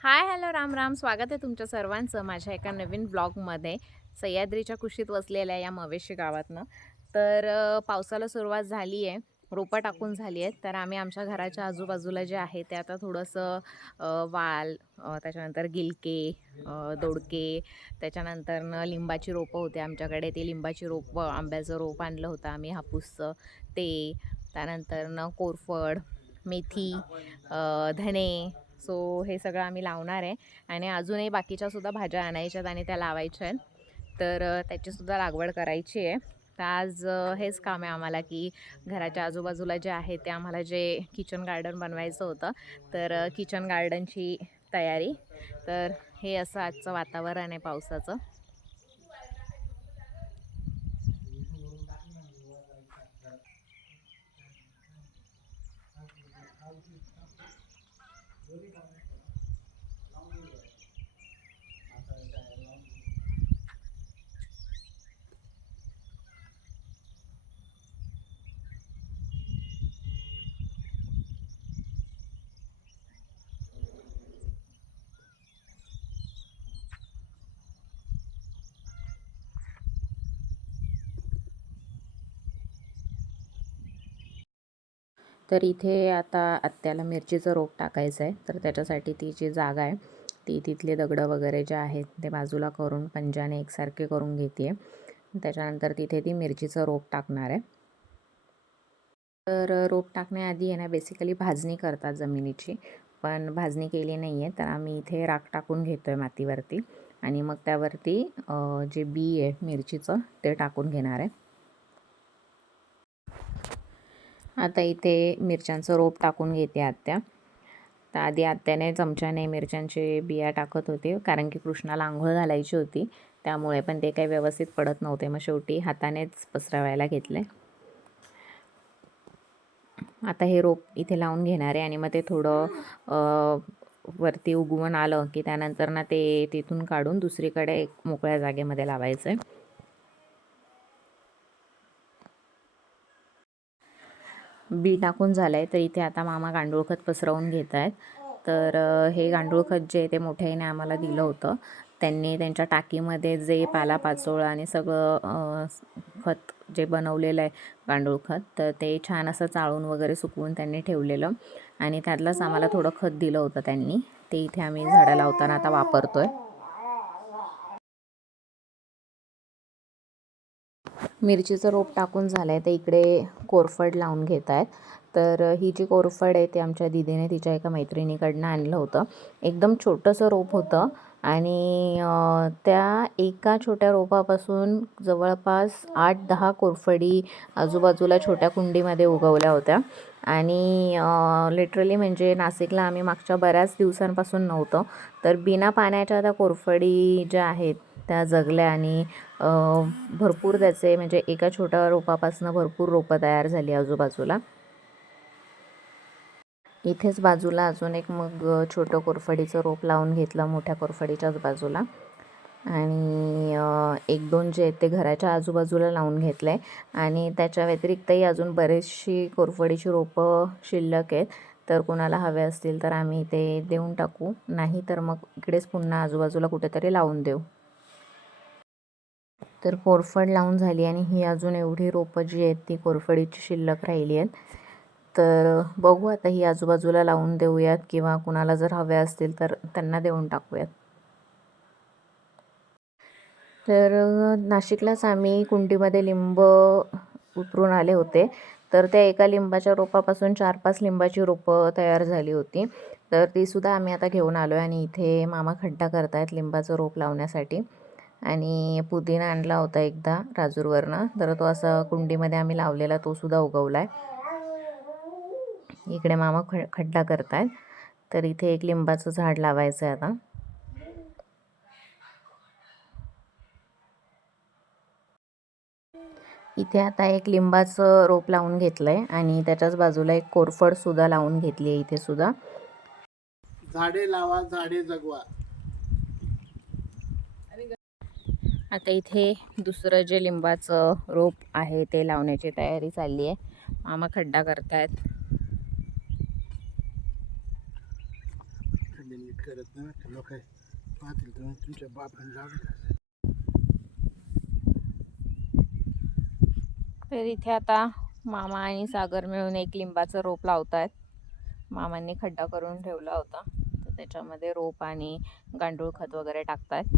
हाय, hello, Ram Ram. स्वागत आहे तुमच्या सर्वांचं माझ्या एका नवीन ब्लॉगमध्ये. सह्याद्रीच्या कुशीत वसलेल्या या मवेशी गावातनं. तर पावसाला सुरुवात झाली आहे, रोपं टाकून झाली आहेत. तर आम्ही आमच्या घराच्या आजूबाजूला जे आहे ते आता थोडंसं वाल, त्याच्यानंतर गिलके, दोडके, त्याच्यानंतरनं लिंबाची रोपं होती आमच्याकडे. ती लिंबाची रोपं, आंब्याचं रोप आणलं होतं आम्ही हापूसचं ते, त्यानंतरनं कोरफड, मेथी, धणे. सो हे सगळं आम्ही लावणार आहे आणि अजूनही बाकीच्या सुद्धा भाज्या आणायच्यात आणि त्या लावायच्या आहेत. तर त्याचीसुद्धा लागवड करायची आहे. तर आज हेच काम आहे आम्हाला, की घराच्या आजूबाजूला जे आहे ते आम्हाला जे किचन गार्डन बनवायचं होतं, तर किचन गार्डनची तयारी. तर हे असं आजचं वातावरण आहे पावसाचं. तर इथे आता आत्याला मिरचीचं रोप टाकायचं आहे. तर त्याच्यासाठी ती जी जागा आहे ती तिथले दगडं वगैरे जे आहेत ते बाजूला करून पंजाने एकसारखे करून घेते आहे. त्याच्यानंतर तिथे ती मिरचीचं रोप टाकणार आहे. तर रोप टाकण्याआधी आहे ना बेसिकली भाजणी करतात जमिनीची, पण भाजणी केली नाही आहे. तर आम्ही इथे राख टाकून घेतो आहे मातीवरती आणि मग त्यावरती जे बी आहे मिरचीचं ते टाकून घेणार आहे. आता इथे मिरच्यांचं रोप टाकून घेते आत्या. तर आधी आत्याने चमच्याने मिरच्यांचे बिया टाकत होते, कारण की कृष्णाला आंघोळ घालायची होती त्यामुळे, पण ते काही व्यवस्थित पडत नव्हते. मग शेवटी हातानेच पसरवायला घेतले. आता हे रोप इथे लावून घेणार आहे आणि मग ते थोडं वरती उगवून आलं की त्यानंतर ना ते तिथून काढून दुसरीकडे एक मोकळ्या जागेमध्ये लावायचं आहे. बी टाकून झालं आहे तर इथे आता मामा गांडूळ खत पसरवून घेत आहेत. तर हे गांडूळ खत जे आहे ते मोठ्या आईने आम्हाला दिलं होतं. त्यांनी त्यांच्या टाकीमध्ये जे पालापाचोळा आणि सगळं खत जे बनवलेलं आहे गांडूळ खत, तर ते छान असं चाळून वगैरे सुकवून त्यांनी ठेवलेलं आणि त्यातलंच आम्हाला थोडं खत दिलं होतं त्यांनी. ते इथे आम्ही झाडं लावताना आता वापरतो आहे. मिरचीचं रोप टाकून झालं आहे तर इकडे कोरफड लावून घेत आहेत. तर ही जी कोरफड आहे ती आमच्या दीदीने तिच्या एका मैत्रिणीकडनं आणलं होतं. एकदम छोटंसं रोप होतं आणि त्या एका छोट्या रोपापासून जवळपास 8-10 कोरफडी आजूबाजूला छोट्या कुंडीमध्ये उगवल्या होत्या आणि लिटरली म्हणजे नाशिकला आम्ही मागच्या बऱ्याच दिवसांपासून नव्हतं. तर बिना पाण्याच्या त्या कोरफडी ज्या आहेत त्या जगल्या आणि भरपूर त्याचे म्हणजे एका छोट्या रोपापासून भरपूर रोपं तयार झाली आजूबाजूला. इथेच बाजूला अजून एक मग छोटं कोरफडीचं रोप लावून घेतलं मोठ्या कोरफडीच्याच बाजूला आणि एक दोन जे आहेत ते घराच्या आजूबाजूला लावून घेतलं आहे आणि त्याच्या व्यतिरिक्तही अजून बरेचशी कोरफडीची रोपं शिल्लक आहेत. तर कोणाला हवे असतील तर आम्ही ते देऊन टाकू, नाही तर मग इकडेच पुन्हा आजूबाजूला कुठेतरी लावून देऊ. तर कोरफड लावून झाली आणि ही अजून एवढी रोपं जी आहेत ती कोरफडीची शिल्लक राहिली आहेत. तर बघू आता ही आजूबाजूला लावून देऊयात किंवा कुणाला जर हव्या असतील तर त्यांना देऊन टाकूयात. तर नाशिकलाच आम्ही कुंडीमध्ये लिंब उतरून आले होते. तर त्या एका लिंबाच्या रोपापासून 4-5 लिंबाची रोपं तयार झाली होती. तर तीसुद्धा आम्ही आता घेऊन आलो आहे आणि इथे मामा खड्डा करत आहेत लिंबाचं रोप लावण्यासाठी. आणि पुदिना आणला होता एकदा राजूरवरनं, तर तो असा कुंडीमध्ये आम्ही लावलेला तोसुद्धा उगवला आहे. इकडे मामा खड्डा करत आहेत. तर इथे एक लिंबाचं झाड लावायचं आहे आता. इथे आता एक लिंबाचं रोप लावून घेतलं आहे आणि त्याच्याच बाजूला एक कोरफडसुद्धा लावून घेतली आहे इथे सुद्धा. झाडे लावा, झाडे जगवा. आता इथे दुसरं जे लिंबाचं रोप आहे ते लावण्याची तयारी चालली आहे. मामा खड्डा करतायत. धंदे नीट करत ना लोक पाहतील तर तुमच्या बापाने लावलं. तर इथे आता मामा आणि सागर मिळून एक लिंबाचं रोप लावतायत. मामांनी खड्डा करून ठेवला होता, तर त्याच्यामध्ये रोप आणि गांडूळ खत वगैरे टाकतायत.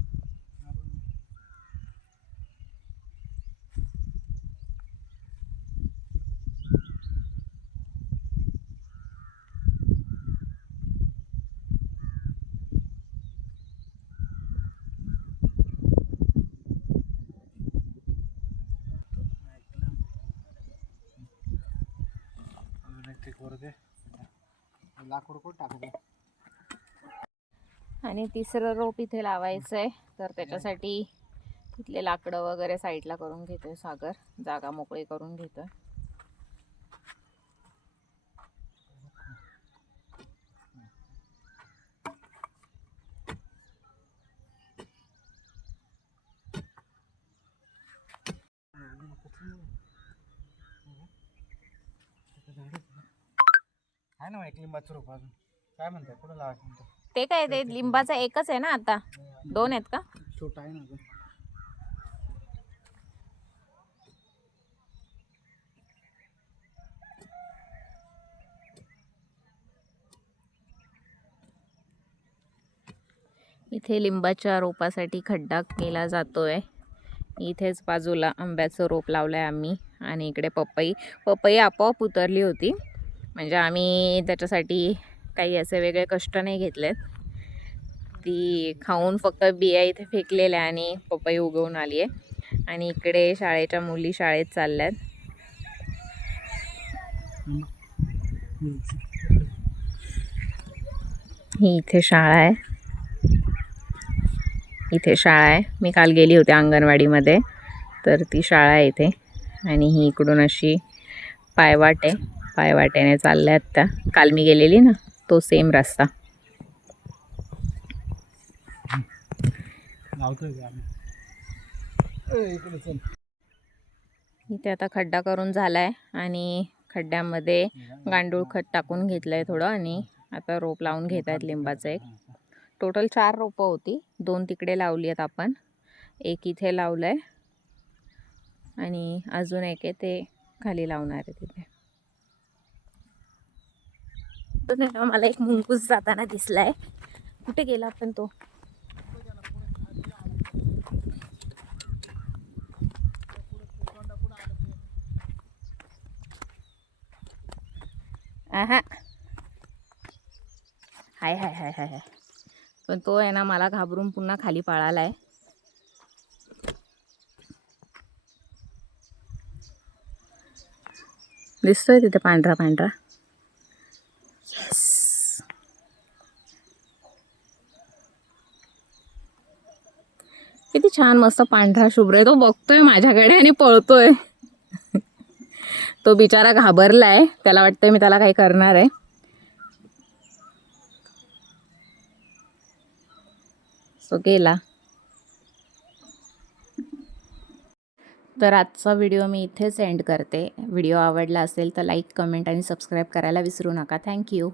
लाकूड कोण टाकायचं. आणि तिसरं रोप इथे लावायचं आहे, तर त्याच्यासाठी तिथले लाकडं वगैरे साईडला करून घेतोय सागर, जागा मोकळी करून घेतोय. आहे ना एक लिंबाचं रोप अजून काय म्हणताय कुठं लावायचं. ते काय ते लिंबाचा एकच आहे ना, आता 2 आहेत का? छोटा आहे ना अजून. इथे लिंबाच्या रोपासाठी खड्डा केला जातोय. इथेच बाजूला आंब्याचं रोप लावलंय आम्ही, आणि इकडे पपई आपोआप उतरली होती. म्हणजे आम्ही त्याच्यासाठी काही असे वेगळे कष्ट नाही घेतलेत. ती खाऊन फक्त बिया इथे फेकलेल्या आणि पपई उगवून आली आहे. आणि इकडे शाळेच्या मुली शाळेत चालल्यात. ही इथे शाळा आहे. इथे शाळा आहे. मी काल गेली होते अंगणवाडीमध्ये, तर ती शाळा आहे इथे. आणि ही इकडून अशी पायवाट आहे, पायवाटेने चालल्यात त्या. काल मी गेलेली ना, तो सेम रस्ता. इथे आता खड्डा करून झालाय आणि खड्ड्यामध्ये गांडूळ खत टाकून घेतलंय थोडं, आणि आता रोप लावून घेत आहेत लिंबाचं. एक टोटल 4 रोपं होती, 2 तिकडे लावली आहेत आपण, एक इथे लावलंय आणि अजून एक आहे ते खाली लावणार आहे तिथे. मला एक मुंगूस जाताना दिसलाय. कुठे गेला पण तो? आहा, हाय हाय हाय हाय हाय. पण तो आहे ना, मला घाबरून पुन्हा खाली पळालाय. दिसतोय तिथे पांढरा पांढरा. येस, किती छान मस्त पांढरा शुभ्र आहे. तो बघतोय माझ्याकडे आणि पळतोय. तो बिचारा घाबरलाय, त्याला वाटतंय मी त्याला काही करणार आहे. सो गेला. तर आजचा व्हिडिओ मी इथेच एंड करते. व्हिडिओ आवडला असेल तर लाईक, कमेंट आणि सबस्क्राईब करायला विसरू नका. थँक्यू.